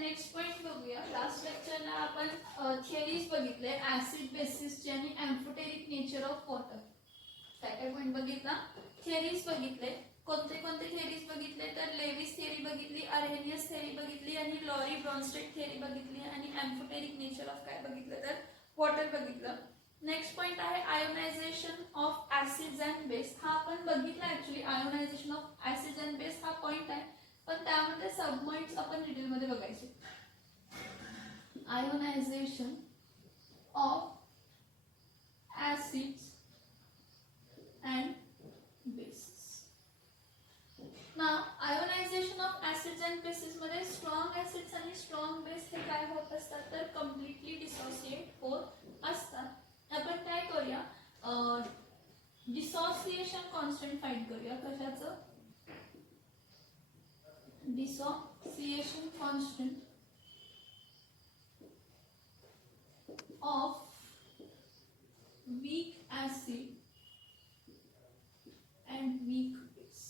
Next point बघूया. Last लेक्चरला आपण theories बघितले ऍसिड बेसिसचे आणि एम्फोटेरिक नेचर ऑफ वॉटर. काय काय पॉइंट बघितला, थिअरीज बघितले. कोणते कोणते थिअरीज बघितले तर लेविस थिअरी बघितली, आर्हेनियस थिअरी बघितली आणि लॉरी ब्रॉन्स्टेड थिअरी बघितली आणि एम्फोटेरिक नेचर ऑफ काय बघितलं तर वॉटर बघितलं. नेक्स्ट पॉइंट आहे ionisation of acids and base. हा आपण बघितला actually. Ionisation of acids and base हा पॉइंट आहे, पण त्यामध्ये सबमॉइंट्स आपण डिटेल मध्ये बघायचे. Ionisation of acids and bases. Now, ionisation of acids and bases मध्ये स्ट्रॉंग ऍसिड्स आणि स्ट्रॉंग बेस हे काय होत असतात तर कम्प्लिटली डिसोसिएट होत असतात. आपण काय करूया, डिसोसिएशन कॉन्स्टंट फाइंड करूया. कशाचं? Dissociation constant of weak acid and weak base.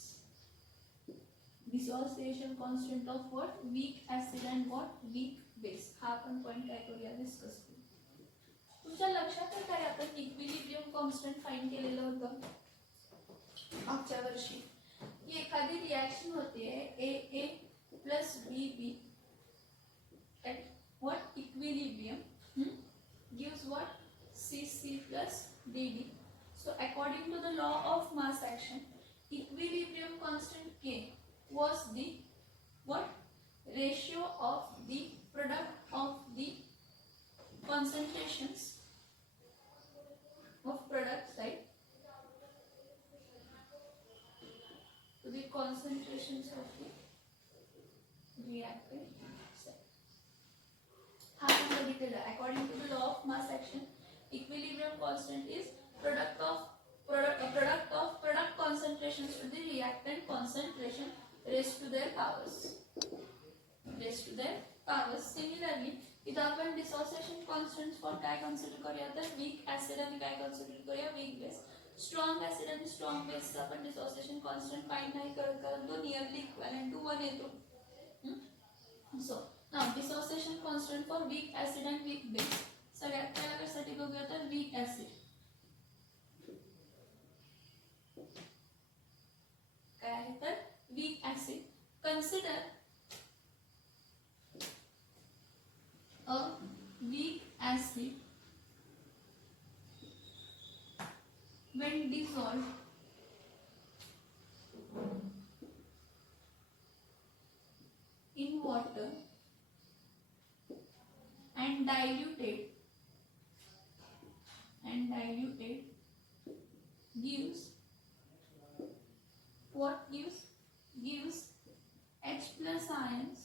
Dissociation constant of what? Weak acid and what? Weak base. हा आपण पॉइंट काय करूया, डिस्कस करू. तुमच्या लक्षात आहे काय आपण इक्विलिब्रियम कॉन्स्टंट फाइंड केलेलं होतं मागच्या वर्षी. की एखादी रिएक्शन होते AA plus BB at what equilibrium gives what? CC plus DD. So according to the law of mass action, equilibrium constant K was the what? Ratio of the product of the concentrations of products, right, to the concentrations of the reactant site. हा आपण बघितलेला. According to the law of mass action, equilibrium constant is product of product concentrations to the reactant concentration raised to their powers. Similarly, इथं आपण dissociation constants for काय consider करूया तर weak acid आणि काय कन्सिडर करूया, weak base. स्ट्रॉंग ऍसिड आणि strong base आपण डिसोसिएशन कॉन्स्टंट फाइंड नाही करत कारण तो नियरली इक्विव्हॅलेंट टू 1 येतो. So now dissociation constant for weak acid and weak base. सगळ्यात पहिला कशासाठी बघूया तर वीक ऍसिड. काय आहे तर weak acid. Consider a weak acid when dissolved in water and diluted gives what? Gives H plus ions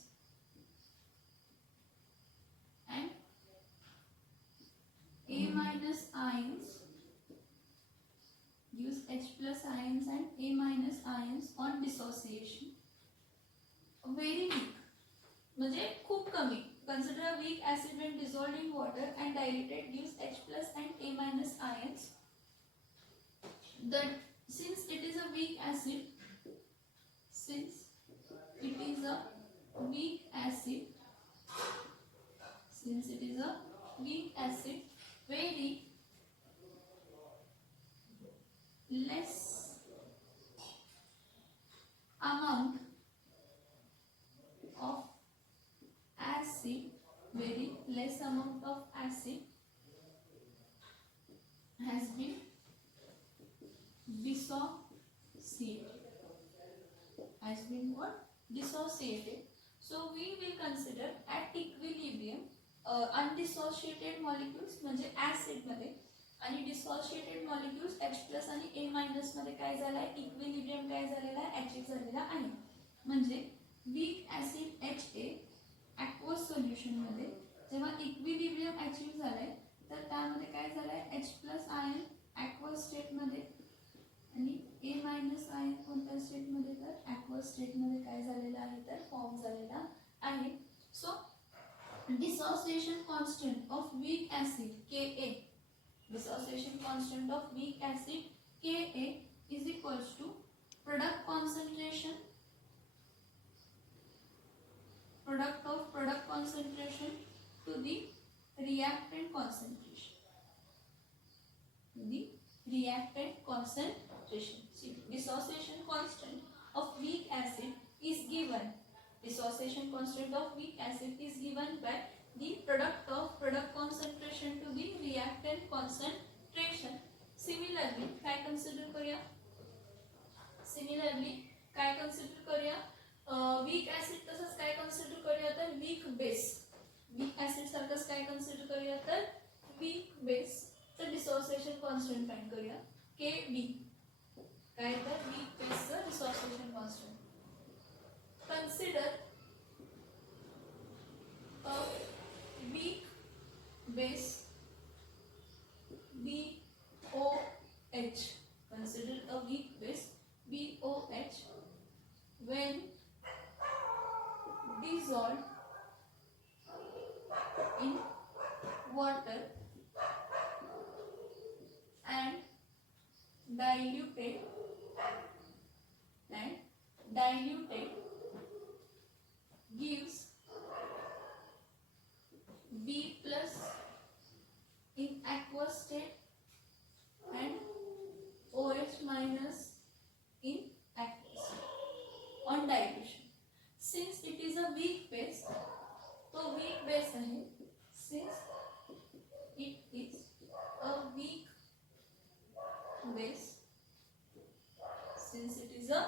and A minus ions, gives H plus ions and A minus ions on dissociation. Very weak, म्हणजे खूप कमी. Consider a weak acid when dissolved in water and diluted gives H plus and A minus ions. That since it is a weak acid, very less amount of acid, has been dissociated. So we will consider at equilibrium undissociated molecules म्हणजे acid मध्ये आणि dissociated molecules H plus आणि A minus मध्ये काय झालाय, equilibrium काय झालेला आहे, अचीव झालेला आहे. म्हणजे वीक ऍसिड HA ॲक्वस सोल्युशन मध्ये जेव्हा इक्विलिब्रियम अचीव झालाय तर त्यामध्ये काय झालंय, H प्लस आयन ॲक्वस स्टेट मध्ये आणि A मायनस आयन कोणत्या स्टेट मध्ये तर ॲक्वस स्टेट मध्ये काय झालेला आहे तर फॉर्म झालेला आहे. So dissociation constant of weak acid Ka, dissociation constant of weak acid Ka is equals to product concentration, product concentration to the reactant concentration. See, dissociation constant of weak acid is given. Dissociation constant of weak acid is given by the product of product concentration to the reactant concentration. Similarly, काय consider करूया? Weak acid तसंच काय consider करूया तर weak base. Weak acid सारखंच काय consider करूया तर वीक बेस चं डिसोसिएशन कॉन्स्टंट फाइंड करूया Kb. काय तर वीक बेसचं dissociation constant. Consider a weak base BOH. Consider a weak base BOH when dissolved in water and diluted gives B plus in aqueous state and OH minus in aqueous on dilution. Since it is a weak base, तो weak base आहे. Since it is a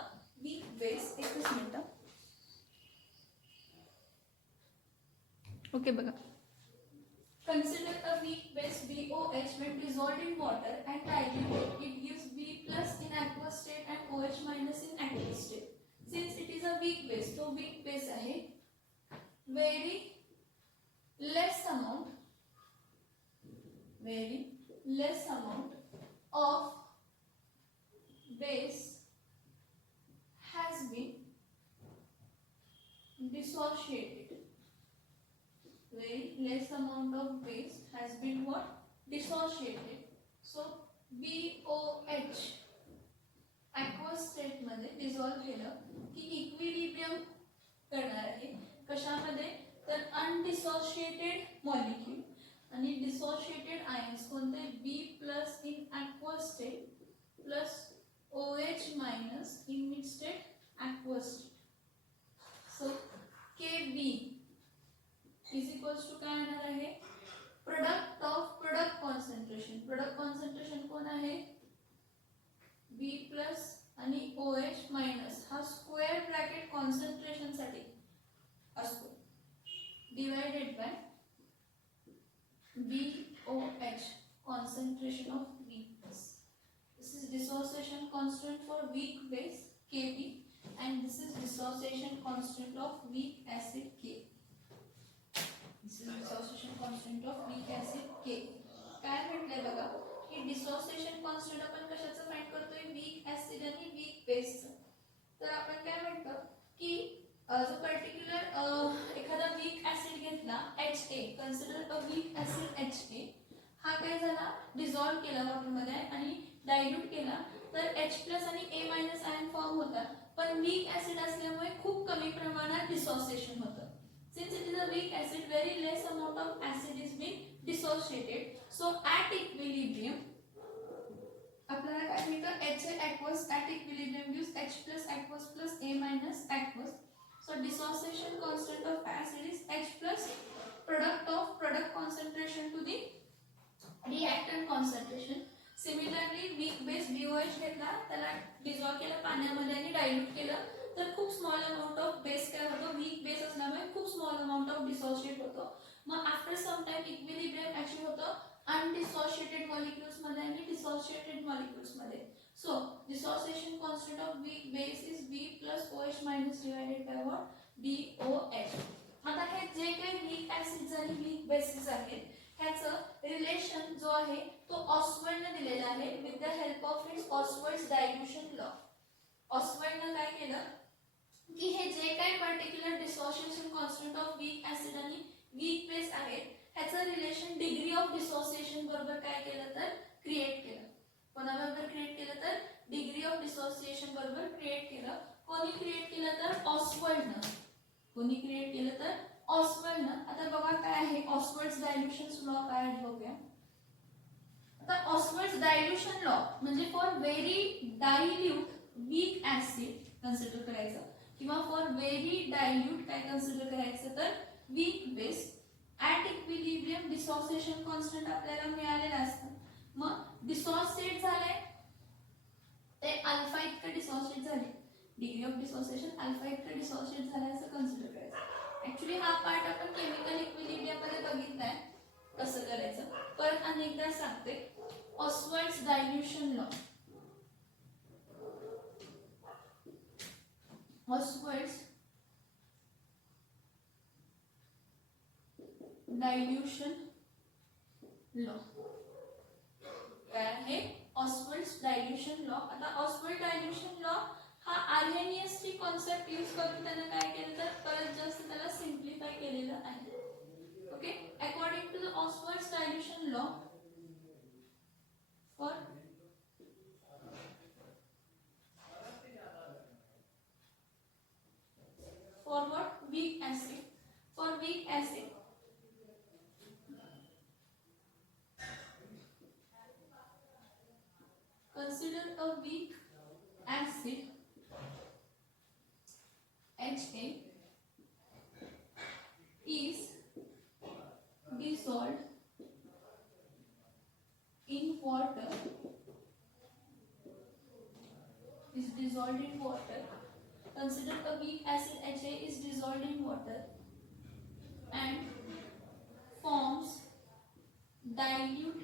weak base, एकच minute. Okay बघा. Consider a weak base BOH when dissolved in water and diluted. It gives B plus in aqueous state and OH minus in aqueous state. Since it is a weak base, तो weak base आहे. Very less amount of base has been dissociated. Very less amount of base has been what? Dissociated. So BOH aqueous state मध्ये dissolve केलं की equilibrium करणार आहे. कशामध्ये तर अनडिसोशिएटेड molecule आणि डिसोशिएटेड आयन्स कोणते B plus in aqueous state plus OH minus in mid state aqueous state. So Kb is equals to काय येणार आहे product of product concentration. Product concentration कोण आहे B प्लस आणि OH मायनस हा square bracket concentration साठी असतो divided by BOH concentration of weak base. This is dissociation constant for weak base Kb and this is dissociation constant of weak acid K. This is dissociation constant of weak acid K. काय म्हटलंय बघा की dissociation constant आपण कशाचं find करतोय weak acid आणि weak बेसचं. तर आपण काय म्हणतो की जो पर्टिक्युलर एखादा वीक ऍसिड घेतला HA. Consider a weak acid HA. हा काय झाला डिसॉल्व केला वॉटर मध्ये आणि डायल्यूट केला तर H प्लस आणि A मायनस आयन फॉर्म होतात. पण वीक ऍसिड असल्यामुळे खूप कमी प्रमाणात डिसोसिएशन होतं. Since it is a weak acid, very less amount of acid is being dissociated. So at equilibrium, आपल्याला काय मिळतं HA aqueous at equilibrium gives H plus aqueous plus A minus aqueous. So dissociation constant of acid is H plus product of product concentration to the reactant concentration. Similarly, weak base BOH घेतला त्याला dissolve केलं पाण्यामध्ये आणि dilute केलं तर खूप small amount of base काय होतो वीक बेस असल्यामुळे खूप स्मॉल अमाउंट ऑफ डिसोशिएट होतो. मग after some time equilibrium achieve होतं अनडिसोशिएटेड मॉलिक्युल्स मध्ये आणि डिसोशिएटेड मॉलिक्युल्स मध्ये. So dissociation constant of weak base is B plus OH minus divided by what BOH. आता हे जे काही वीक ऍसिड्स आणि वीक बेसिस आहेत ह्याचं रिलेशन जो आहे तो ऑस्वर्डने दिलेला आहे with the help of its Ostwald's dilution law. ऑस्वर्डने काय केलं की हे जे काही particular dissociation constant of weak acid आणि वीक बेस आहेत ह्याचं रिलेशन डिग्री ऑफ डिसोसिएशन बरोबर काय केलं तर क्रिएट केलं. कोणाबरोबर क्रिएट केलं तर डिग्री ऑफ डिसोसिएशन बरोबर क्रिएट केलं. कोणी क्रिएट केलं तर ऑस्वर्डने. कोणी क्रिएट केलं तर ऑस्वर्ड ना, आता बघा काय आहे ऑस्वर्ड्स डायल्युशन लॉ काय आहे बघूया. आता ऑस्वर्ड्स डायल्युशन लॉ म्हणजे for very dilute weak acid consider करायचं किंवा फॉर व्हेरी डायल्यूट काय कन्सिडर करायचं तर weak base at equilibrium dissociation constant आपल्याला मिळालेलं असतं. मग डिसोसिएट झालंय ते अल्फा इतकं डिसोसिएट झाले, डिग्री ऑफ डिसोसिएशन अल्फा इतकं डिसोसिएट झालं असं कन्सिडर करायचं. ऍक्च्युली हा पार्ट आपण केमिकल इक्विलिब्रियम मध्ये बघितलाय कसं करायचं. परत अनेकदा सांगते ऑस्वर्ड्स डायल्यूशन लॉ. ऑस्वर्ड्स डायल्यूशन लॉ काय आहे ऑस्वर्ड्स डायल्यूशन लॉ. आता ऑस्वर्ड डायल्यूशन लॉ हा आर्हेनियस ची कॉन्सेप्ट यूज करून त्याने काय केलं तर परत जास्त त्याला सिम्प्लिफाय केलेलं आहे. Okay, according to the Ostwald's dilution law for what weak acid, for weak acid consider a weak acid Ha is dissolved in water, is dissolved in water. Consider a weak acid Ha is dissolved in water and forms dilute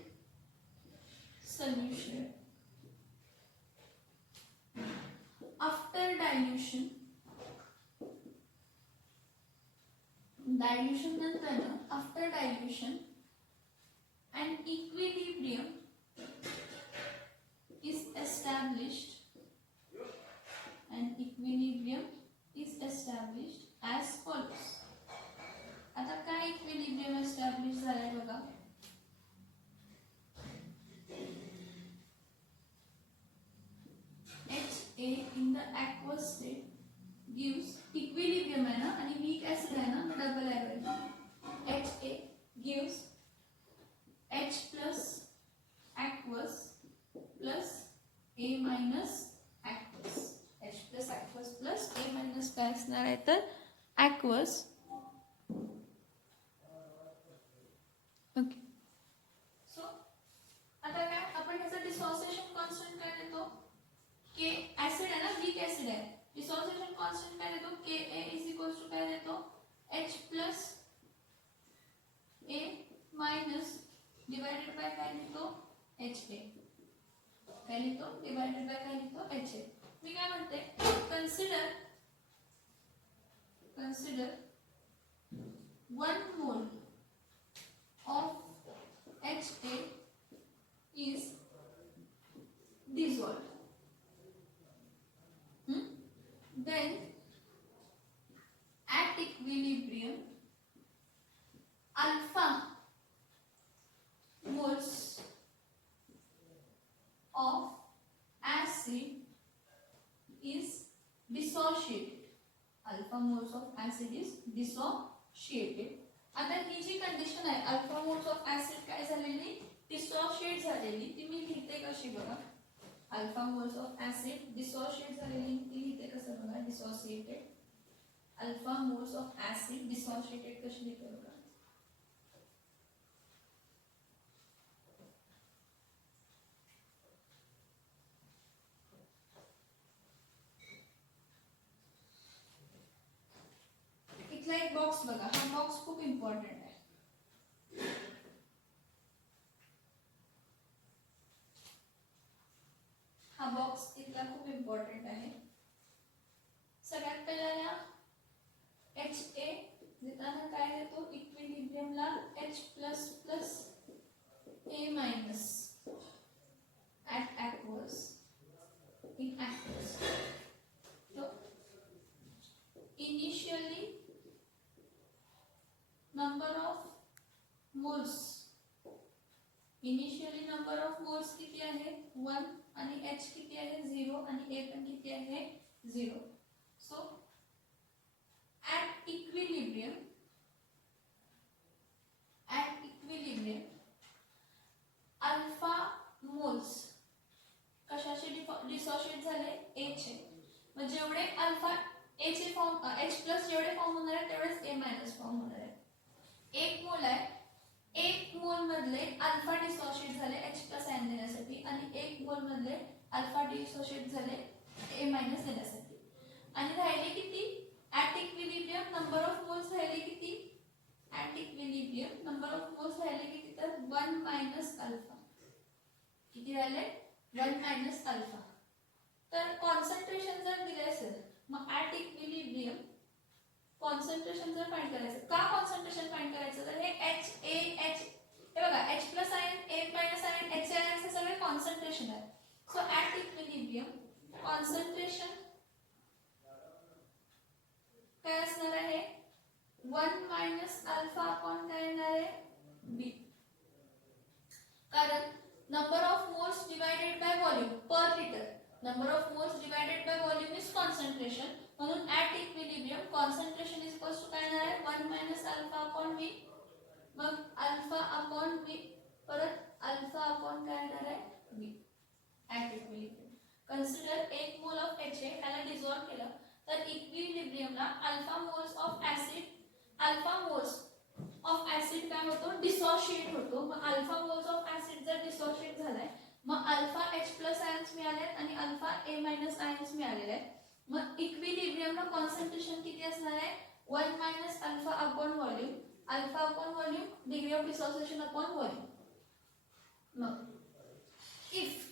solution. After dilution नंतर ना after dilution an equilibrium is established. An equilibrium is established as follows. आता काय equilibrium establish झालाय बघा. Ha in the aqueous state gives equilibrium है ना आणि weak acid है ना डबल आहे. Ha gives H plus aqueous plus A minus aqueous. H plus aqueous plus A minus काय असणार आहे तर aqueous. ओके, सो आता काय आपण ह्याचा डिसोसिएशन कॉन्स्टंट काय देतो के ऍसिड आहे ना वीक ऍसिड आहे. डिसोसिएशन कॉन्स्टंट काय देतो के ए इज इक्वल्स टू काय देतो H plus A minus divided by काय लिहितो HA. काय लिहितो डिवाइडेड बाय काय लिहितो HA. मी काय म्हणते consider 1 mole of HA is dissolved. Then at equilibrium alpha moles of acid is dissociated. Alpha moles of acid is dissociated. आता ही जी condition आहे अल्फा मोल्स ऑफ ऍसिड काय झालेली डिसोशिएट झालेली ती मी लिहिते कशी बघा. Alpha moles of acid dissociate झालेली ती लिहिते कसं बघा. Dissociated alpha moles of acid dissociated कशी लिहिते बघा. इथला एक बॉक्स बघा. हा बॉक्स खूप इम्पॉर्टंट आहे. हा बॉक्स इथला खूप इम्पॉर्टंट आहे. सगळ्यात पहिला HA देताना काय देतो इक्विलिब्रियमला H plus plus A minus at aqueous in aqueous. So initially number of moles किती आहे 1 आणि H किती आहे 0 आणि A पण किती आहे 0. So at equilibrium form H plus जेवढे फॉर्म होणार आहे तेवढेच A मायनस फॉर्म होणार आहे. 1 मोल आहे, 1 मोल मधले अल्फा डिसोशिएट झाले H प्लस आयन देण्यासाठी आणि 1 मोल मधले अल्फा डिसोशिएट झाले A मायनस देण्यासाठी. आणि राहिले किती? At equilibrium number of moles राहिले किती? At equilibrium number of moles राहिले किती? तर 1 मायनस अल्फा. किती राहिले? 1 मायनस अल्फा. तर कॉन्सन्ट्रेशन जर दिले असेल मग ऍट इक्विलिब्रियम कॉन्सन्ट्रेशन जर फाइंड करायचं, का कॉन्सन्ट्रेशन फाइंड करायचं? तर हे H A H हे बघा H plus ion A minus ion H ion हे सगळे कॉन्सन्ट्रेशन आहे. सो ऍट इक्विलिब्रियम कॉन्सन्ट्रेशन काय असणार आहे? 1 मायनस अल्फा अपॉन काय येणार आहे? B. कारण number of moles divided by volume per litre, number of moles divided by volume is concentration. म्हणून at equilibrium concentration is equal to काय येणार आहे? 1 मायनस अल्फा अपॉन V. मग अल्फा अपॉन V परत अल्फा अपॉन काय येणार आहे? V. At equilibrium consider 1 mole of HA याला डिसॉल्व केलं तर इक्विलिब्रियमला alpha moles of acid, alpha moles of acid काय होतो? डिसोशिएट होतो. मग अल्फा मोल्स ऑफ ऍसिड जर डिसोशिएट झालाय मग अल्फा H प्लस आयन्स मिळाले आणि अल्फा A मायनस आयन्स मिळालेले आहेत. मग इक्विलिब्रियमला कॉन्सन्ट्रेशन किती असणार आहे? 1 minus alpha upon volume, alpha upon volume degree of dissociation upon volume. मग इफ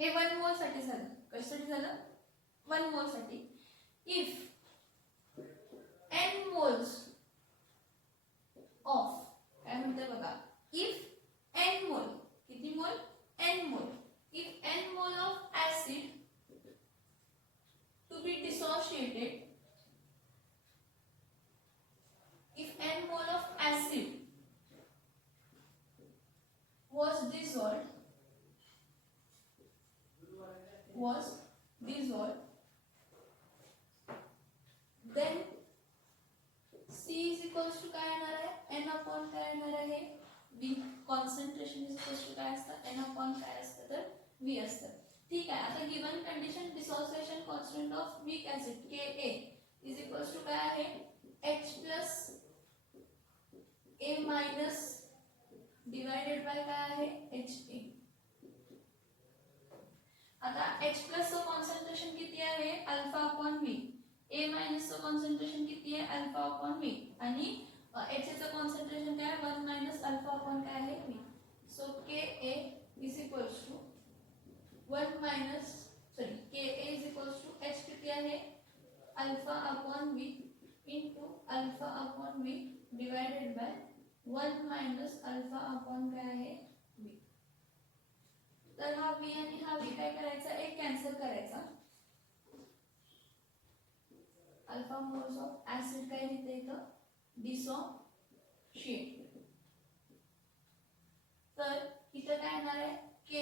हे 1 मोल साठी झालं, कशासाठी झालं? 1 मोल साठी. इफ n मोल्स ऑफ काय म्हणते बघा, इफ n मोल, किती मोल? n मोल. If n mole of acid to be dissociated, if n mole of acid was dissolved, then C is equals to काय येणार आहे? n upon काय येणार आहे? V. concentration is equals to काय असतं? n upon काय असतं? तर V असतं. ठीक आहे. आता given condition dissociation constant of weak acid Ka is equals to काय आहे? H plus A minus divided by काय आहे? Ha. आता H प्लस चं कॉन्सन्ट्रेशन किती आहे? Alpha upon V. A minus चं कॉन्सन्ट्रेशन किती आहे? Alpha upon V. आणि H चं कॉन्सन्ट्रेशन काय आहे? 1 मायनस अल्फा अपॉन काय आहे? V. So Ka is equals to 1 minus Ka is equals to H किती आहे? Alpha upon V into alpha upon V divided by 1 minus alpha upon काय आहे? V. तर हा V आणि हा V काय करायचा? एक कॅन्सल करायचा. अल्फा मोल्स ऑफ ऍसिड काय लिहिते इथं? डिसोशिएट. तर इथं काय येणार आहे? Ka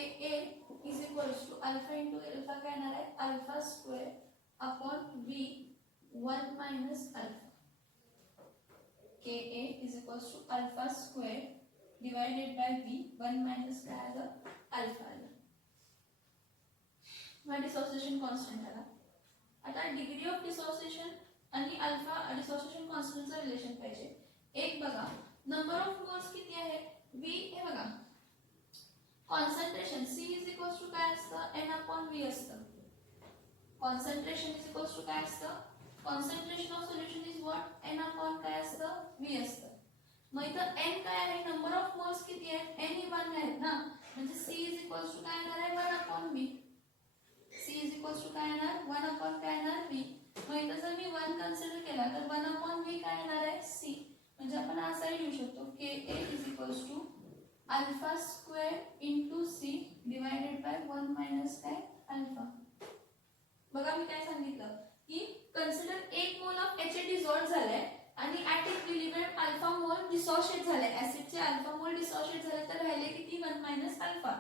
is equals to alpha into alpha काय येणार आहे? Alpha square upon V 1 minus alpha. Ka is equals to alpha square divided by V 1 minus काय आलं? alpha आलं. मग डिसोसिएशन कॉन्स्टंट आला. आता डिग्री ऑफ डिसोसिएशन आणि अल्फा डिसोसिएशन कॉन्स्टंटचं रिलेशन पाहिजे. एक बघा नंबर ऑफ मोल्स किती आहे? V हे बघा concentration C is equals to काय असतं? n अपॉन V असतं. कॉन्सन्ट्रेशन इज इक्वल्स टू काय असतं? Concentration of solution is what? n upon काय असतं? V असतं. मग इथं n काय आहे? नंबर ऑफ मोल्स किती आहेत? n ही 1 आहेत ना, म्हणजे C इज इक्वल्स टू काय येणार आहे? 1 upon V. C is equals to काय येणार? 1 अपॉन काय येणार? V. मग इथं जर मी 1 कन्सिडर केला तर 1 अपॉन V काय येणार आहे? C. म्हणजे आपण असंही लिहू शकतो Ka is equals to alpha square into C divided by 1 minus काय? अल्फा. बघा मी काय सांगितलं की कन्सिडर 1 मोल ऑफ HA डिसॉल्व्ह झालाय आणि ऍट इक्विलिब्रियम अल्फा मोल डिसोशिएट झालाय. ऍसिडचे अल्फा मोल डिसोशिएट झाले तर राहिले किती? 1 मायनस अल्फा.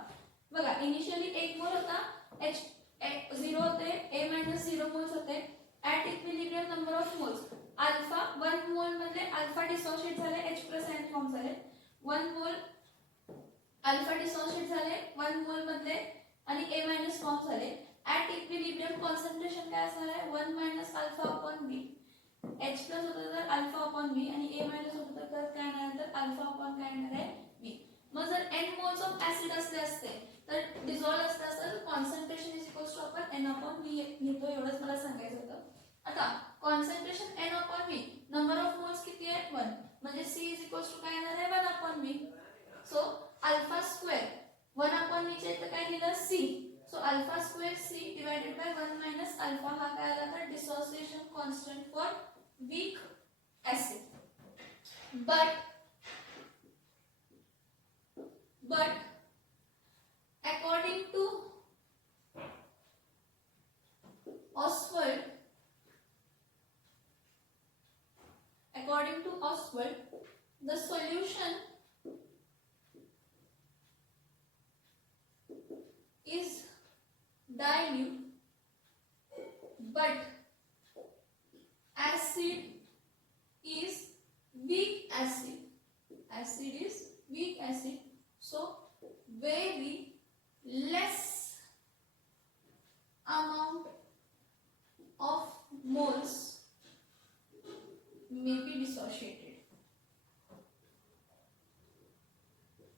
बघा इनिशियली 1 मोल होता, H 0 होते, A मायनस 0 मोल्स होते. At equilibrium number of moles alpha 1 मोल मध्ये अल्फा डिसोशिएट झाले, H प्लस आयन फॉर्म झाले. 1 मोल अल्फा डिसोशिएट झाले 1 मोल मध्ये आणि A मायनस फॉर्म झाले. ऍट इक्विलिब्रियम कॉन्सन्ट्रेशन काय असणार आहे? 1 minus alpha upon V. H plus होतं तर अल्फा अपॉन व्ही आणि A मायनस होतं तर काय येणार तर अल्फा अपॉन काय येणार आहे व्ही. मग जर n मोल्स ऑफ ऍसिड असले असते तर डिसॉल्व असतं असतं कॉन्सन्ट्रेशन इज इक्वल्स टू आपण n अपॉन व्ही घेतो, एवढंच मला सांगायचं होतं. आता concentration n upon V, number of moles किती आहेत 1, म्हणजे C इज इक्वल्स टू काय येणार आहे 1 upon V. So alpha square 1 upon V च्या इथं काय लिहिलं C. So alpha square C divided by 1 minus alpha हा काय आला तर dissociation constant for weak acid. But according to Oswald, the solution is dilute, but acid is weak acid. Acid is weak acid. So very less amount of moles may be dissociated.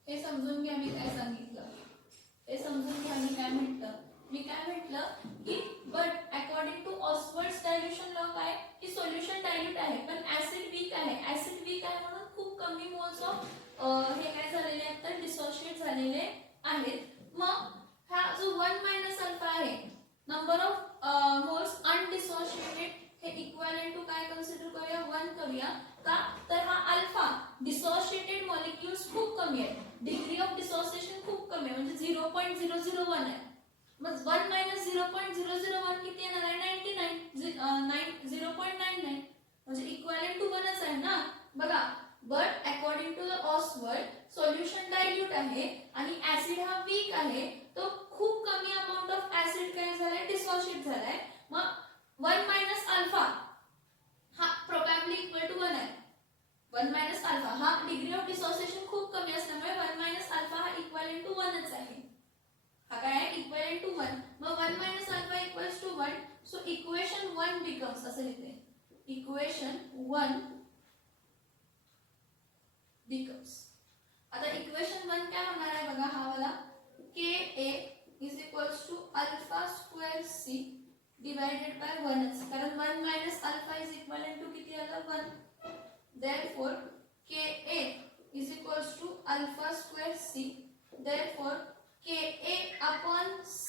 हे समजून घ्या मी काय सांगितलं, हे समजून घ्या मी काय म्हटलं. मी काय म्हटलं की but according to Ostwald's dilution law काय की सोल्युशन डायल्यूट आहे पण ऍसिड वीक आहे. ऍसिड वीक आहे म्हणून खूप कमी मोल्स ऑफ हे काय झालेले आहेत तर डिसोशिएट झालेले आहेत. मग हा जो 1 मायनस अल्फा आहे, नंबर ऑफ मोल्स अनडिसोशिएटेड, हे इक्विव्हॅलेंट टू काय कन्सिडर करूया 1 करूया का तर हा अल्फा डिसोशिएटेड मॉलिक्युल्स खूप कमी आहेत, डिग्री ऑफ डिसोसिएशन खूप कमी आहे म्हणजे 0.001 आहे. मग 1 मायनस 0.001 किती येणार आहे 99 0.99 म्हणजे इक्विव्हॅलेंट टू 1च आहे ना बघा. But according to the Ostwald solution dilute आहे आणि ऍसिड हा वीक आहे, तो खूप कमी अमाउंट ऑफ ऍसिड काय झालाय डिसोशिएट झालाय. मग 1 मायनस अल्फा हा प्रोबॅबली इक्वल टू 1 आहे. 1 मायनस अल्फा हा डिग्री ऑफ डिसोसिएशन खूप कमी असल्यामुळे 1 मायनस अल्फा हा इक्विव्हॅलेंट टू 1च आहे. हा काय आहे इक्विव्हॅलेंट टू 1. मग 1 minus alpha equals to 1. So equation 1 becomes असं लिहिते, इक्वेशन 1 बिकम्स. आता इक्वेशन 1 काय होणार आहे बघा हा वाला Ka is equals to alpha square C divided by 1च, कारण 1 minus alpha is equivalent to किती आलं 1. Therefore Ka is equals to alpha square C. Therefore Ka upon C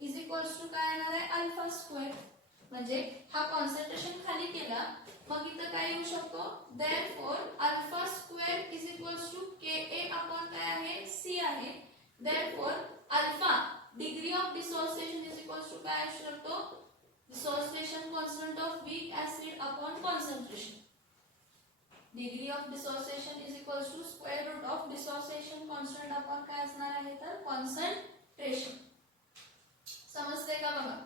is equals to काय येणार आहे अल्फा स्क्वेअर. म्हणजे हा concentration खाली केला मग इथं काय येऊ शकतो therefore alpha square is equals to Ka upon काय आहे C आहे. Therefore alpha degree of dissociation is equals to काय असू शकतो dissociation constant of weak acid upon concentration. Degree of dissociation is equals to square root of dissociation constant upon काय असणार आहे तर कॉन्सन्ट्रेशन. समजते का बघा,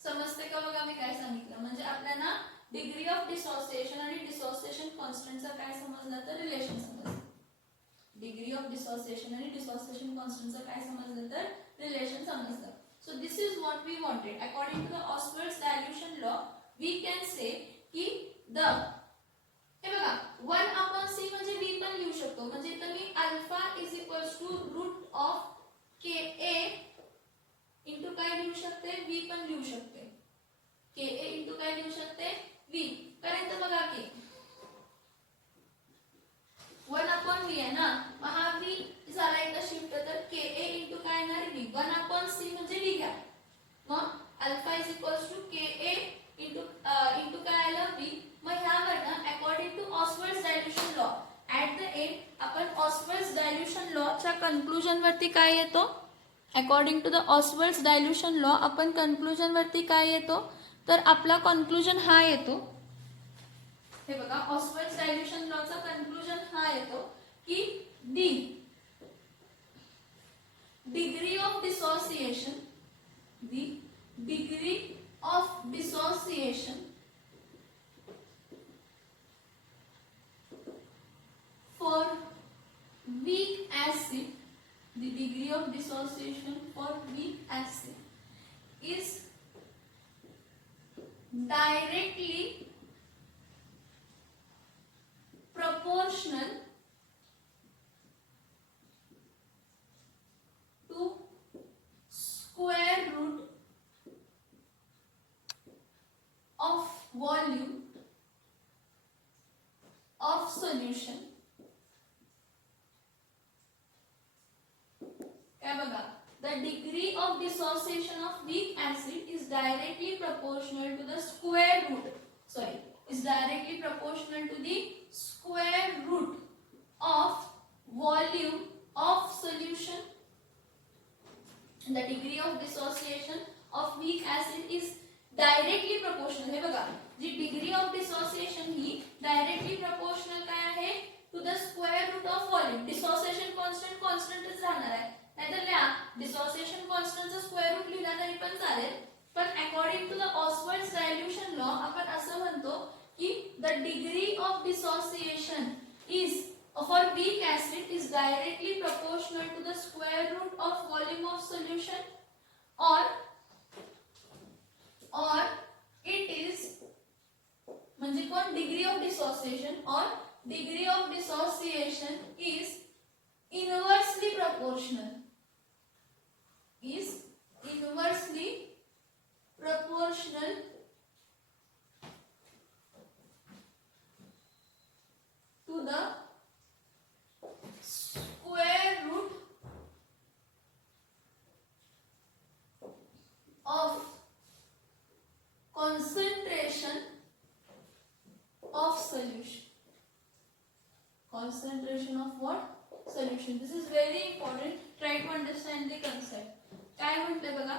समजते का बघा मी काय सांगितलं. म्हणजे आपल्याला डिग्री ऑफ डिसोसिएशन आणि डिसोसिएशन कॉन्स्टंटचा काय समजलं तर रिलेशन समजलं. डिग्री ऑफ डिसोसिएशन आणि डिसोसिएशन कॉन्स्टंटचा काय समजलं तर रिलेशन समजलं. So this is what we wanted. According to the Ostwald's dilution law we can say की द हे बघा 1 अपॉन C म्हणजे V पण लिहू शकतो. म्हणजे इथं मी alpha is equals to root of Ka into काय लिहू शकते V पण लिहू शकते. Ka इंटू काय लिहू शकते V. कारण इथं बघा की 1 अपॉन V आहे ना, मग हा V झाला इथं शिफ्ट तर Ka इंटू काय येणार V. 1 अपॉन C म्हणजे V घ्या. मग alpha is equals to Ka into काय आलं V. मग ह्यावरनं according to Ostwald's dilution law at the end आपण ऑस्वर्ड्स डायल्यूशन लॉच्या कन्क्लुजन वरती काय येतो. According to the Ostwald's dilution law आपण कन्क्लुजन वरती काय येतो तर आपला कन्क्लुजन हा येतो. हे बघा ऑस्वर्ड्स डायल्यूशन लॉचा कन्क्लुजन हा येतो की D degree of dissociation, the degree of dissociation for weak acid, the degree of dissociation for weak acid is directly solution, काय बघा, the degree of dissociation of weak acid is directly proportional to the square root, sorry, is directly proportional to the square root of volume of solution. The degree of dissociation of weak acid is directly proportional. हे बघा, जी degree of dissociation he directly proportional काय आहे, to the square root of volume. Dissociation constant constantच राहणार आहे, नाहीतर लिहा dissociation constant चा square root लिहिला तरी पण चालेल, पण according to the Oswald's dilution law आपण असं म्हणतो की the degree of dissociation is for weak acid is directly proportional to the square root of volume of solution, or it is म्हणजे कोण, degree of dissociation, or degree of dissociation is inversely proportional, is inversely proportional to the square root of concentration of solution. Concentration of what? Solution. This is very important. Try to understand the concept. काय म्हटले बघा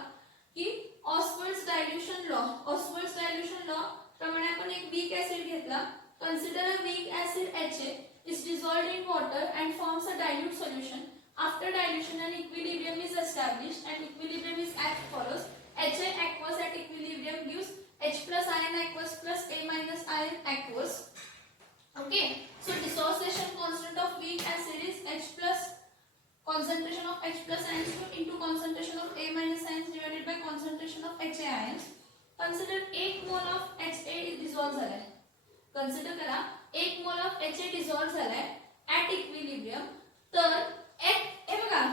की Oswald's dilution law. Oswald's dilution law प्रमाणे आपण एक weak acid घेतला. Consider a weak acid HA is dissolved in water and forms a dilute solution. After dilution, an equilibrium is established, and equilibrium is as follows: HA aqueous at equilibrium gives H plus ion aqueous plus A minus ion aqueous. Okay, so dissociation constant of weak acid is H plus concentration of H plus ions into concentration of A minus ions divided by concentration of HA ions. Consider 1 mole of HA is dissolved झालाय. Consider करा 1 mole of HA dissolved झालाय at equilibrium. तर हे बघा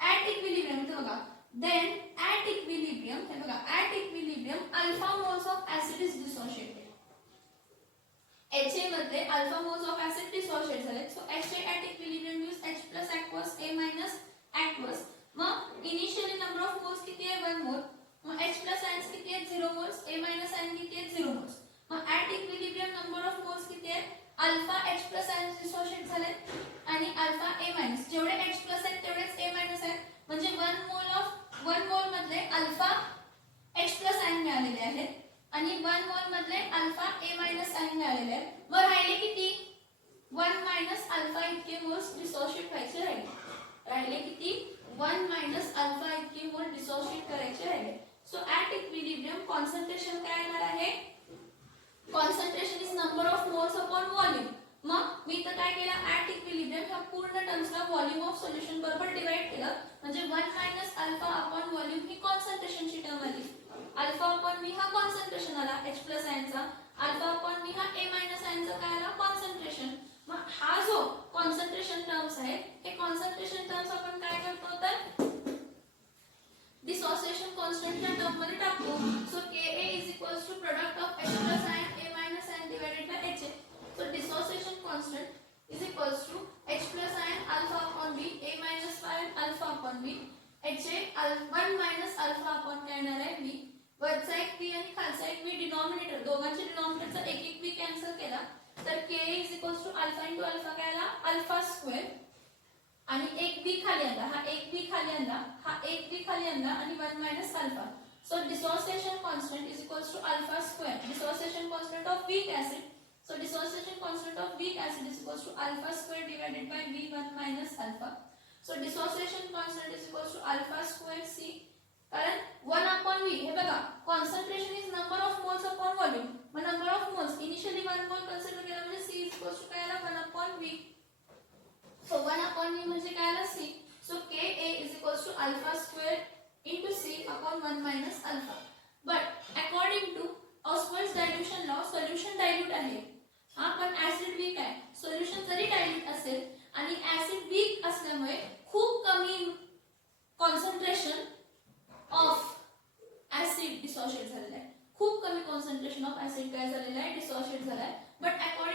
at equilibrium इथे बघा, then at equilibrium हे बघा at equilibrium alpha moles of acid is dissociated. HA मध्ये alpha moles of acid dissociate झाले. So HA at equilibrium gives H plus aqueous A minus aqueous. मग initially number of moles किती आहे 1 mole. मग H plus ions किती आहेत 0 moles, A minus ion किती आहेत 0 moles. मग at equilibrium number of moles किती आहेत, alpha H plus ions dissociate झाले आणि अल्फा A minus. जेवढे H plus आहेत तेवढेच A minus आहेत, म्हणजे 1 मोल मधले अल्फा H plus ion मिळालेले आहेत आणि 1 मोल मधले अल्फा A minus ion मिळालेले आहेत. मग राहिले किती, 1 minus अल्फा इतके मोल्स डिसोशिएट व्हायचे राहिले किती, 1 minus अल्फा इतके मोल डिसोशिएट करायचे राहिले. सो ॲट इक्विलिब्रियम कॉन्सन्ट्रेशन काय येणार आहे, concentration is number of moles upon volume. मग मी तर काय केलं, ॲट इक्विलिब्रियम ह्या पूर्ण टर्म्सला व्हॉल्यूम ऑफ सोल्युशन बरोबर डिवाइड केलं, म्हणजे 1 minus अल्फा अपॉन व्हॉल्यूम ही कॉन्सन्ट्रेशनची टर्म आली. अल्फा अपॉन मी हा कॉन्सन्ट्रेशन आला H plus आयनचा, अल्फा अपॉन मी हा A minus आयनचा काय आला कॉन्सन्ट्रेशन. मग हा जो कॉन्सन्ट्रेशन टर्म्स आहे हे कॉन्सन्ट्रेशन टर्म्स आपण काय करतो तर डिसोसिएशन कॉन्स्टंटच्या टर्म मध्ये टाकतो. So Ka is equals to product of H plus ion A minus ion divided by HA. So dissociation constant is equals to H plus ion alpha upon B, A minus ion alpha upon B, HA 1 minus alpha upon काय येणार आहे B. वरचा एक B आणि खालचा एक B denominator, दोघांच्या डिनॉमिनेटरचा एक एक B कॅन्सल केला तर Ka is equals to alpha into alpha काय आला अल्फा स्क्वेअर आणि एक B खाली आणला, हा एक B खाली आणला, हा एक B खाली आणला आणि 1 minus alpha. So dissociation constant is equals to alpha square. Dissociation constant of weak acid. So dissociation constant of weak acid is equals to alpha square divided by V1 minus alpha. So dissociation constant is equals to alpha square C. कारण 1 upon V हे बघा concentration is number of moles upon volume. मग number of moles initially 1 mole consider केला म्हणजे C is equals to काय आला 1 upon V. So 1 upon V म्हणजे काय आला C. So Ka is equals to alpha square into C upon 1 minus alpha. But according to Oswald's dilution law, solution dilute आहे. हा पण ऍसिड वीक आहे. Solution जरी डायल्यूट असेल आणि ऍसिड वीक असल्यामुळे खूप कमी कॉन्सन्ट्रेशन ऑफ ऍसिड डिसोशिएट झालेला आहे. खूप कमी कॉन्सन्ट्रेशन ऑफ ऍसिड काय झालेला आहे डिसोशिएट झाला आहे. बट अकॉर्डिंग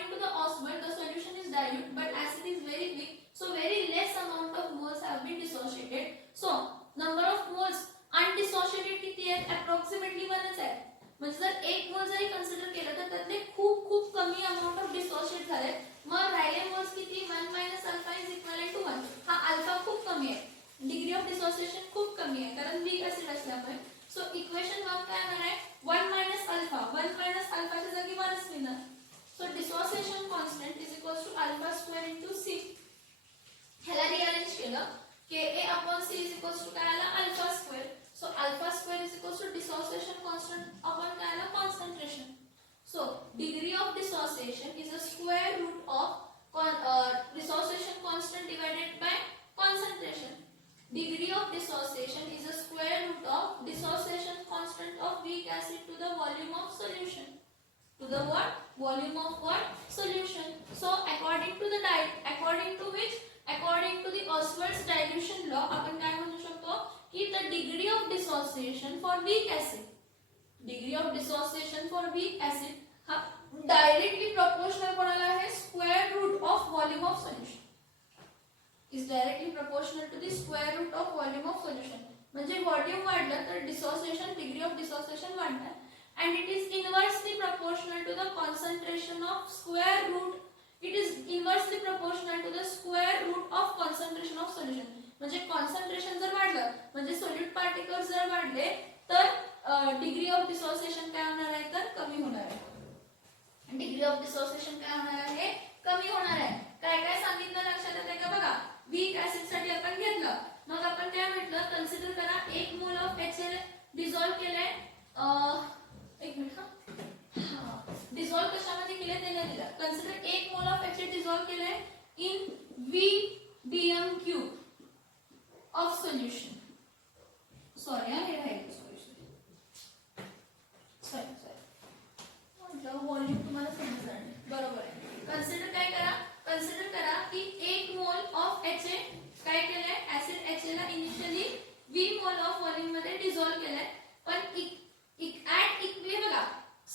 झाले, मग राहिले मोल्स किती 1 minus alpha is equal to 1. हा अल्फा खूप कमी आहे, डिग्री ऑफ डिसोसिएशन खूप कमी आहे कारण वीक ऍसिड असल्यामुळे. सो इक्वेशन 1 काय होणार आहे 1 मायनस अल्फा, 1 मायनस अल्फाच्या जागी 1च लिहिणार. So dissociation constant is equal to alpha square into C. ह्याला रिअरेंज केलं Ka upon C is equals to काय आला alpha square. So alpha square is equal to dissociation constant upon काय आला concentration. So degree of dissociation is a square root of dissociation constant divided by concentration. Degree of dissociation is a square root of dissociation constant of weak acid to the volume of solution. To the what? Volume of what? Solution. So according to the according to which? According to the Oswald's dilution law, आपण काय म्हणू शकतो की the degree of dissociation for weak acid, degree of dissociation for weak acid हा directly proportional कोणाला आहे square root of volume of solution. Is directly proportional to the square root of volume of solution. म्हणजे volume वाढलं तर dissociation degree of dissociation वाढणार. And it is inversely proportional to the concentration of square root. It is inversely proportional to the square root of concentration of solution. म्हणजे concentration जर वाढलं म्हणजे solute particles जर वाढले तर डिग्री ऑफ डिसोसिएशन काय होणार आहे तर कमी होणार आहे. डिग्री ऑफ डिसोसिएशन काय होणार आहे कमी होणार आहे. काय काय सांगितलं लक्षात येते का बघा. वीक ऍसिड साठी आपण घेतलं, मग आपण काय म्हटलं कन्सिडर करा 1 मोल ऑफ HCl डिसॉल्व केलंय. एक मिनिट हा डिसॉल्व कशामध्ये केले ते नाही दिलं. Consider 1 mole of HCl dissolve केलंय in VDM³ of solution. Sorry हे राहील सॉरी व्हॉल्यूम तुम्हाला समजणार नाही बरोबर आहे. कन्सिडर काय करा कन्सिडर करा की 1 मोल ऑफ HA काय केलंय ऍसिड HA ला initially V mole of volume मध्ये डिसॉल्व केलंय. पण ऍट इक्वे बघा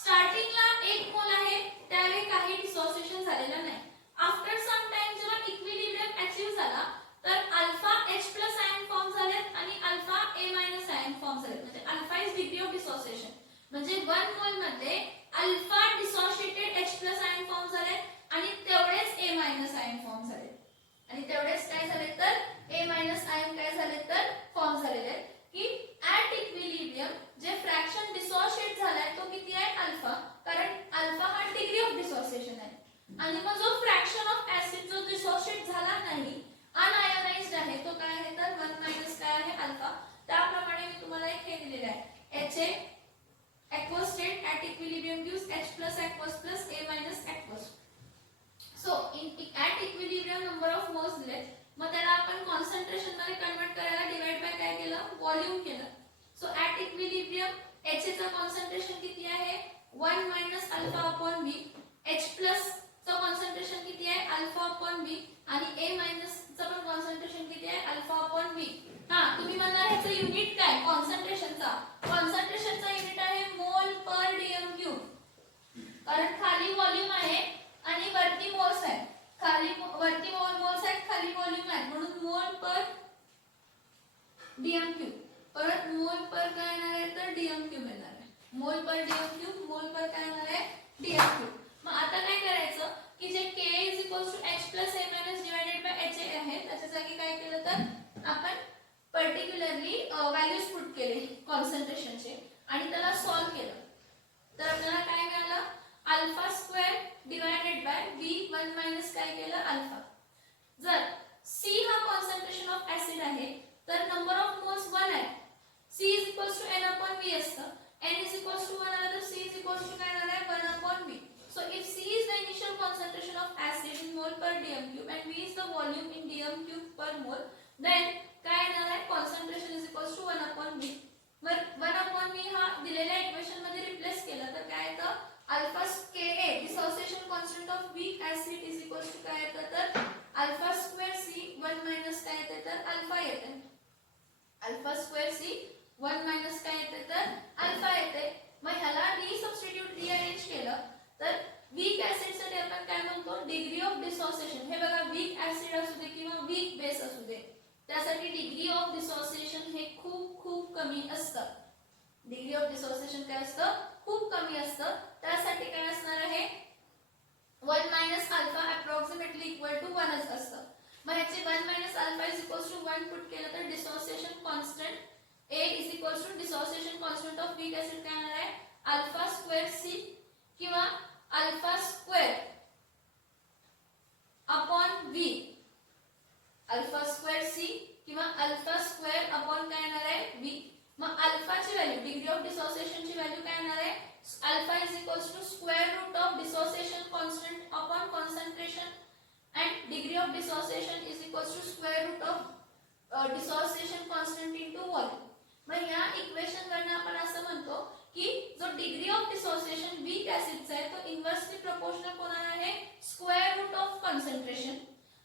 स्टार्टिंगला 1 मोल आहे त्यावेळी काही डिसोसिएशन झालेलं नाही. आफ्टर सम टाइम जेव्हा इक्विलिब्रियम अचीव झाला तर alpha H plus ion form झालेत आणि alpha A minus ion form झालेत. म्हणजे alpha is degree of dissociation. म्हणजे 1 मोल मध्ये alpha dissociated H plus ion form झाले आणि तेवढेच A मायनस आयन फॉर्म झाले आणि तेवढेच काय झाले तर A मायनस आयन काय झाले तर फॉर्म झालेले आहेत. की ऍट इक्विलिब्रियम जे फ्रॅक्शन डिसोसिएट झालाय तो किती आहे अल्फा, कारण अल्फा हा डिग्री ऑफ डिसोसिएशन आहे. आणि मग जो फ्रॅक्शन ऑफ ऍसिड जो डिसोसिएट झाला नाही अनआयोनाइज्ड आहे तो काय आहे तर 1 मायनस काय आहे अल्फा. त्याप्रमाणे मी तुम्हाला एक हे दिलेले आहे HA aqueous state at equilibrium gives H plus aqueous plus A minus aqueous. So at equilibrium number of moles दिले, मग त्याला आपण कॉन्सन्ट्रेशन मध्ये कन्वर्ट करायला डिवाइड बाय काय केलं व्हॉल्यूम केलं. सो at equilibrium HA चा कॉन्सन्ट्रेशन किती आहे 1 minus alpha upon V. H plus चा कॉन्सन्ट्रेशन किती आहे अल्फा अपॉन V आणि A मायनस चा पण कॉन्सन्ट्रेशन किती आहे अल्फा अपॉन V. हा तुम्ही म्हणणार ह्याचं युनिट काय कॉन्सन्ट्रेशनचा युनिट आहे मोल पर DM³. कारण खाली व्हॉल्यूम आहे आणि वरती मोल्स आहेत. वरती मोल्स आहेत खाली व्हॉल्यूम आहे म्हणून मोल पर DM³. परत मोल पर काय येणार आहे तर DM³ येणार आहे. मोल पर DM³ मोल पर काय येणार आहे DM³. मग आता काय करायचं की जे Ka H plus A minus divided by HA आहे त्याच्या जागी काय केलं तर आपण पर्टिक्युलरली व्हॅल्यूज पुट केले कॉन्सन्ट्रेशनचे आणि त्याला सॉल्व केलं. तर आपल्याला काय मिळालं alpha square divided by V1 minus काय केलं अल्फा. जर C हा कॉन्सन्ट्रेशन ऑफ ऍसिड आहे तर नंबर ऑफ मोल्स 1 आहे. C is equals to N upon V असतं. N is equals to 1 आला तर C is equals to काय येणार आहे 1 upon V. So if C is the initial concentration of acid in mole per DM³ and V is the volume in DM³ per mole, then काय येणार आहे concentration is equals to 1 upon V. मग 1 upon V हा दिलेल्या equation मध्ये replace केला तर काय येतं alpha Ka dissociation constant of weak acid is equals to काय येतं तर अल्फा स्क्वेअर C 1 मायनस काय येते तर अल्फा येते. अल्फा स्क्वेअर C 1 मायनस काय येते तर अल्फा येते. मग ह्याला रिअरेंज केलं तर वीक ऍसिड साठी आपण काय म्हणतो डिग्री ऑफ डिसोसिएशन. हे बघा वीक ऍसिड असू दे किंवा वीक बेस असू दे त्यासाठी डिग्री ऑफ डिसोसिएशन हे खूप खूप कमी असतं. डिग्री ऑफ डिसोसिएशन काय असतं खूप कमी असतं. त्यासाठी काय असणार आहे 1 मायनस अल्फा इक्वल टू 1च असतं. मग ह्याचे 1 minus alpha is equals to 1 put केलं तर dissociation constant A is equals to dissociation constant of weak acid काय येणार आहे अल्फा स्क्वेअर सी किंवा alpha square upon V. Alpha square C किंवा अल्फा स्क्वेअर अपॉन काय येणार आहे व्ही. मग अल्फाची व्हॅल्यू डिग्री ऑफ डिसोसिएशनची व्हॅल्यू काय येणार आहे alpha is equals to square root of dissociation constant upon concentration and degree of dissociation is equals to square root of dissociation constant into volume. मग या इक्वेशन वरनं आपण असं म्हणतो की जो डिग्री ऑफ डिसोसिएशन वीक ऍसिडचा आहे तो इन्व्हर्सली प्रोपोर्शनल कोणाला आहे स्क्वेअर रूट ऑफ कॉन्सन्ट्रेशन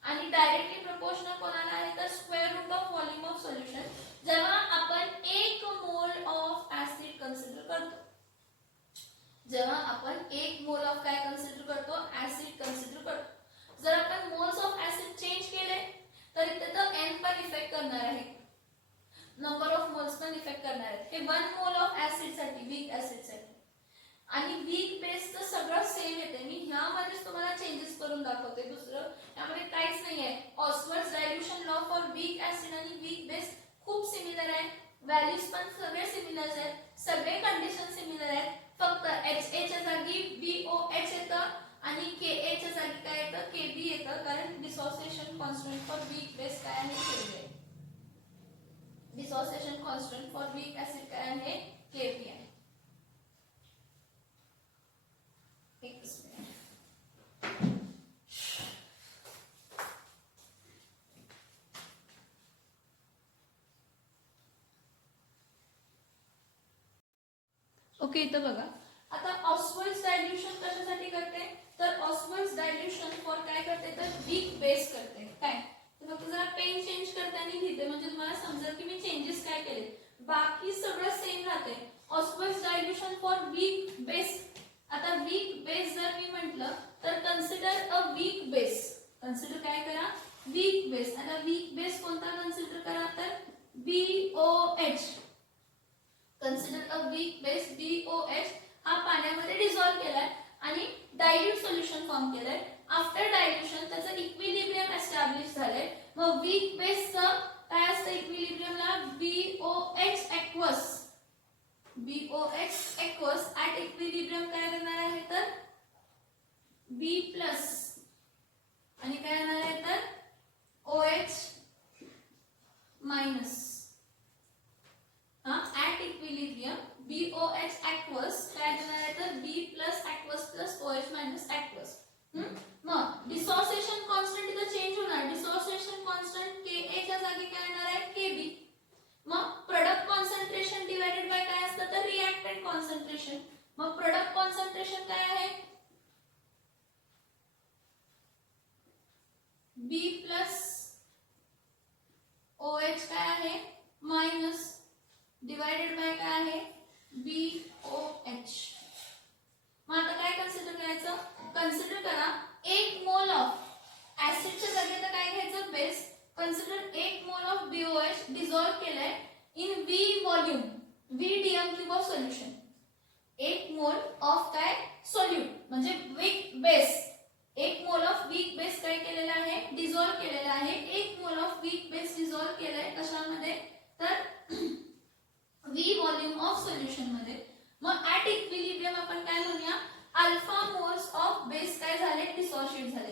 आणि डायरेक्टली प्रोपोर्शनल कोणाला आहे तर square root of volume of solution. जेव्हा आपण 1 मोल ऑफ ऍसिड कन्सिडर करतो जेव्हा आपण 1 मोल ऑफ काय कन्सिडर करतो ऍसिड कन्सिडर करतो. जर आपण मोल्स ऑफ ऍसिड चेंज केले तर इथे तर n पण इफेक्ट करणार आहे नंबर ऑफ मोल्स पण इफेक्ट करणार आहेत. हे 1 मोल ऑफ ऍसिड साठी वीक ऍसिड साठी आणि वीक बेस तर सगळं सेम येते. मी ह्यामध्येच तुम्हाला चेंजेस करून दाखवते दुसरं यामध्ये काहीच नाहीये. Ostwald's dilution law for weak acid आणि वीक बेस खूप सिमिलर आहे. व्हॅल्यूज पण सगळे सिमिलर आहेत सगळे कंडिशन सिमिलर आहेत. फक्त HA च्या जागी BOH येतं आणि Ka च्या जागी काय येतं Kb येतं कारण dissociation constant for weak base काय आहे Kb आहे. Dissociation constant for weak acid काय आहे Kb आहे. ओके इथं बघा आता ऑस्वर्ड्स डायल्यूशन कशासाठी करते तर ऑस्वर्ड्स डायल्यूशन फॉर काय करते तर वीक बेस करते. काय तर फक्त जरा पेन चेंज करताना लिहिते म्हणजे तुम्हाला समजेल की मी चेंजेस काय केले. बाकी सगळं सेम राहते. Ostwald's dilution for weak base. आता वीक बेस जर मी म्हटलं तर consider a weak base. Consider काय करा वीक बेस. आता वीक बेस कोणता कन्सिडर करा तर BOH. Consider a weak base BOH हा पाण्यामध्ये डिसॉल्व केलाय आणि डायल्यूट सोल्युशन फॉर्म केलंय. आफ्टर डायल्यूशन त्याचं इक्विलिब्रियम एस्टॅब्लिश झालंय. मग वीक बेसचं काय असतं इक्विलिब्रियमला BOH aqueous. BOH aqueous at equilibrium काय देणार आहे तर B प्लस आणि काय येणार आहे तर OH minus. At equilibrium BOH aqueous काय देणार आहे तर B plus aqueous plus OH minus aqueous. मग डिसोसिएशन कॉन्स्टंट इथं चेंज होणार. डिसोसिएशन कॉन्स्टंट Ka च्या जागी काय येणार आहे Kb. मग प्रोडक्ट कॉन्सन्ट्रेशन डिवाइडेड बाय काय असतं तर रिएक्टंट कॉन्सन्ट्रेशन. मग प्रोडक्ट कॉन्सन्ट्रेशन काय आहे B प्लस OH काय आहे मायनस डिवाइडेड बाय काय आहे BOH. मग आता काय कन्सिडर करायचं कन्सिडर करा 1 मोल ऑफ ऍसिडच्या जागी तर काय घ्यायचं base. Consider 1 mole of BOH dissolve केलाय in V volume VDM cube of solution. 1 mole of काय सोल्यूट म्हणजे weak base. 1 mole of weak base काय केलेला आहे डिसॉल्व केलेला आहे. 1 mole of weak base dissolve केलाय कशामध्ये तर V व्हॉल्यूम ऑफ सोल्युशन मध्ये. मग ऍट इक्विलिब्रियम आपण काय म्हणूया अल्फा मोल्स ऑफ बेस काय झाले डिसोशिएट झाले.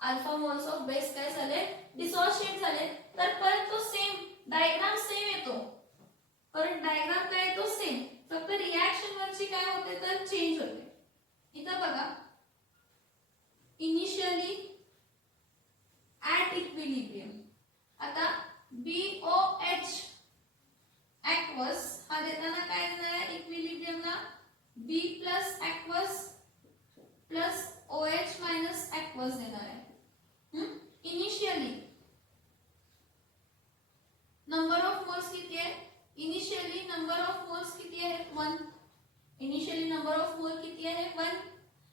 अल्फा मोल्स ऑफ बेस काय झाले डिसोशिएट झाले. तर परत तो सेम डायग्राम सेम येतो. परत डायग्राम काय येतो सेम फक्त रिएक्शन वरची काय होते तर चेंज होते. इथं बघा इनिशियली ऍट इक्विलिब्रियम आता BOH aqueous हा देताना काय देणार आहे इक्विलिब्रियमला B plus aqueous plus OH minus aqueous देणार आहे. इनिशियली नंबर ऑफ मोल्स किती आहे इनिशियली नंबर ऑफ मोल्स किती आहे 1. इनिशियली नंबर ऑफ मोल किती आहे 1.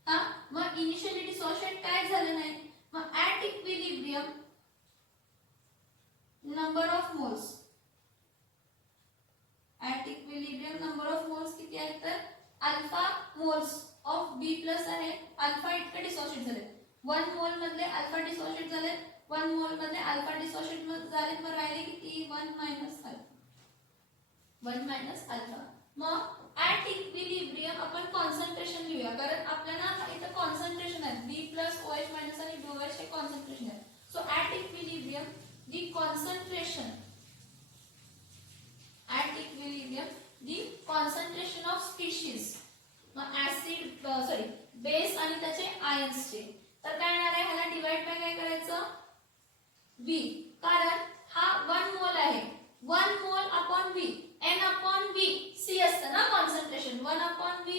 हा मग इनिशियली डिसोशिएट काय झालं नाही. मग at equilibrium number of moles at equilibrium number of moles किती आहेत तर alpha moles of B plus आहे. अल्फा इतके डिसोशिएट झाले 1 मोल मधले अल्फा डिसोशिएट झाले, 1 मोल मधले अल्फा डिसोशिएट झाले, मग राहिले किती 1 मायनस अल्फा, 1 मायनस अल्फा. मग ऍट इक्विलिब्रियम आपण कॉन्सन्ट्रेशन लिहूया, कारण आपल्याला इथं कॉन्सन्ट्रेशन आहे B प्लस OH मायनस आणि BOH हे कॉन्सन्ट्रेशन आहे. So at equilibrium the concentration, at equilibrium the concentration of species, मग ऍसिड सॉरी बेस आणि त्याचे आयन्सचे, तर काय येणार आहे, ह्याला डिवाइड बाय काय करायचं V, कारण हा 1 मोल आहे, 1 mole upon V, N upon V, C असतं ना concentration, 1 upon V,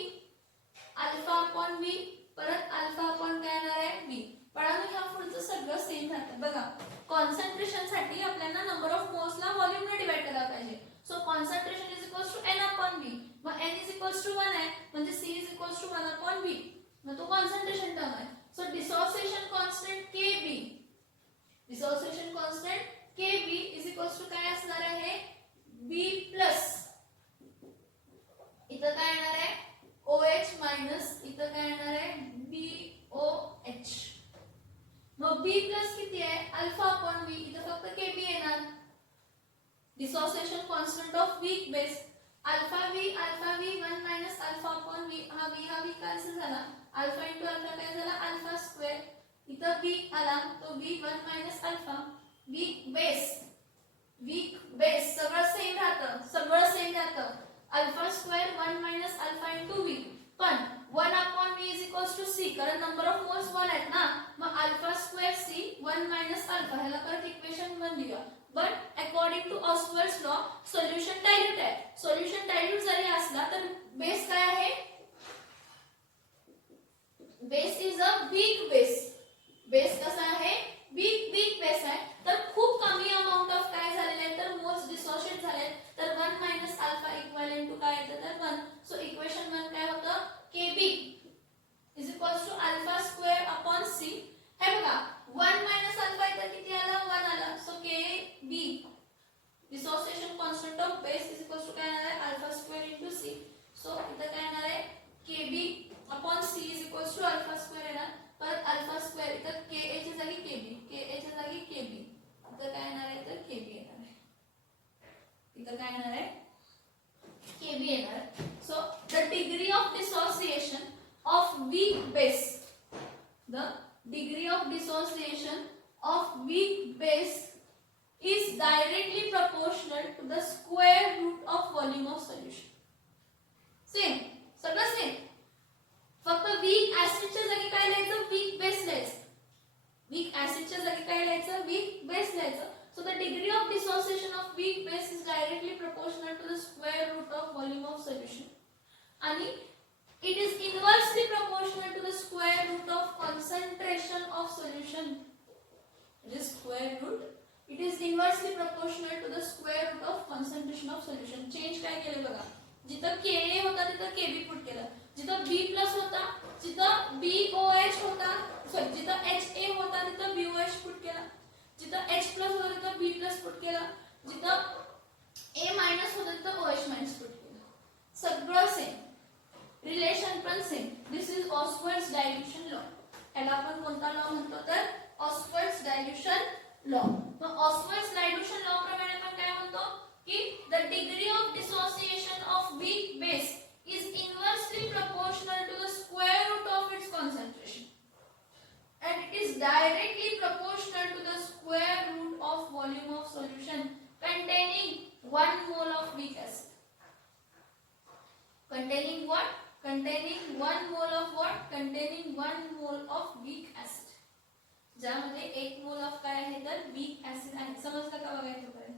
alpha upon V, परत अल्फा अपॉन काय येणार आहे V. पण ह्या पुढचं सगळं सेम राहतं बघा. कॉन्सन्ट्रेशन साठी आपल्याला नंबर ऑफ मोल्स ला व्हॉल्यूम ने डिवाइड करायला पाहिजे. So concentration is equals to N upon V, मग N इज इक्वल्स टू 1 आहे, म्हणजे C is equals to 1 upon V, मग तो कॉन्सन्ट्रेशन टर्म आहे. So dissociation constant Kb, dissociation constant Kb is equals to काय असणार आहे B प्लस, इथं काय येणार आहे OH मायनस, इथं काय येणार आहे BOH. मग B प्लस किती आहे अल्फा अपॉन V, इथं फक्त Kb येणार. Dissociation constant of weak base alpha V 1 minus alpha upon V, हा V कॅन्सल झाला, अल्फा इंटू अल्फा काय झाला अल्फा स्क्वेअर, इथं V आला तो V 1 minus alpha, weak base सगळं सेम राहतं, alpha square 1 minus alpha into V, पण 1 upon V is equals to C, कारण नंबर ऑफ मोल्स 1 आहेत ना, मग alpha square C 1 minus alpha, ह्याला परत इक्वेशन 1 लिहूया. But according to Ostwald's law solution dilute आहे, सोल्युशन डायल्यूट जरी असला तर बेस काय आहे, base is a weak base कसा आहे वीक बेस आहे, तर खूप कमी अमाउंट ऑफ काय झालेले आहे तर मोल्स डिसोशिएट झाले, तर 1 मायनस अल्फा इक्विव्हॅलेंट टू काय येतं तर 1. सो इक्वेशन 1 काय होतं Kb is equals to alpha square upon C. हे बघा 1 मायनस अल्फा इथं किती आला 1 आला, so Kb dissociation constant of base is equals to काय येणार आहे alpha square into C. So इथं काय येणार आहे Kb upon C is equals to alpha square येणार, परत अल्फा स्क्वेअर इथं Ka च्या जागी Kb, इथं काय येणार आहे तर Kb येणार आहे, इथं काय येणार आहे Kb येणार. So the degree of dissociation of weak base, the degree of dissociation of weak base is directly proportional to the square root of volume of solution. Same सगळं सेम, फक्त वीक ऍसिडच्या जागी काय लिहायचं वीक बेस लिहायचं, weak ऍसिडच्या जागी काय लिहायचं वीक बेस लिहायचं. So the degree of dissociation of weak base is directly proportional to the square root of volume of solution, आणि it is inversely proportional to the square root of concentration of solution. It is square root, it is inversely proportional to the square root of concentration of solution. Change काय केले बघा, जिथं Ka होता तिथं Kb put केलं, जिथं B plus होता जिथं BOH होता, सॉरी जिथं Ha होता तिथं BOH पुट केला, जिथं H प्लस होता तिथं B प्लस पुट केला, जिथं A मायनस होता तिथं OH मायनस पुट केलं, सगळं सेम, रिलेशन पण same. This is Ostwald's dilution law. याला आपण कोणता लॉ म्हणतो तर ऑस्वर्ड्स डायल्यूशन लॉ. मग ऑस्वर्ड्स डायल्यूशन लॉ प्रमाणे आपण काय म्हणतो की the degree of dissociation of weak base is inversely proportional to the square root of its concentration and it is directly proportional to the square root of volume of solution containing 1 mole of weak acid. Containing what? Containing 1 mole of what? Containing 1 mole of weak acid. ज्यामध्ये 1 mole of काय आहे तर weak acid आहे. समजलं का बघा इथपर्यंत?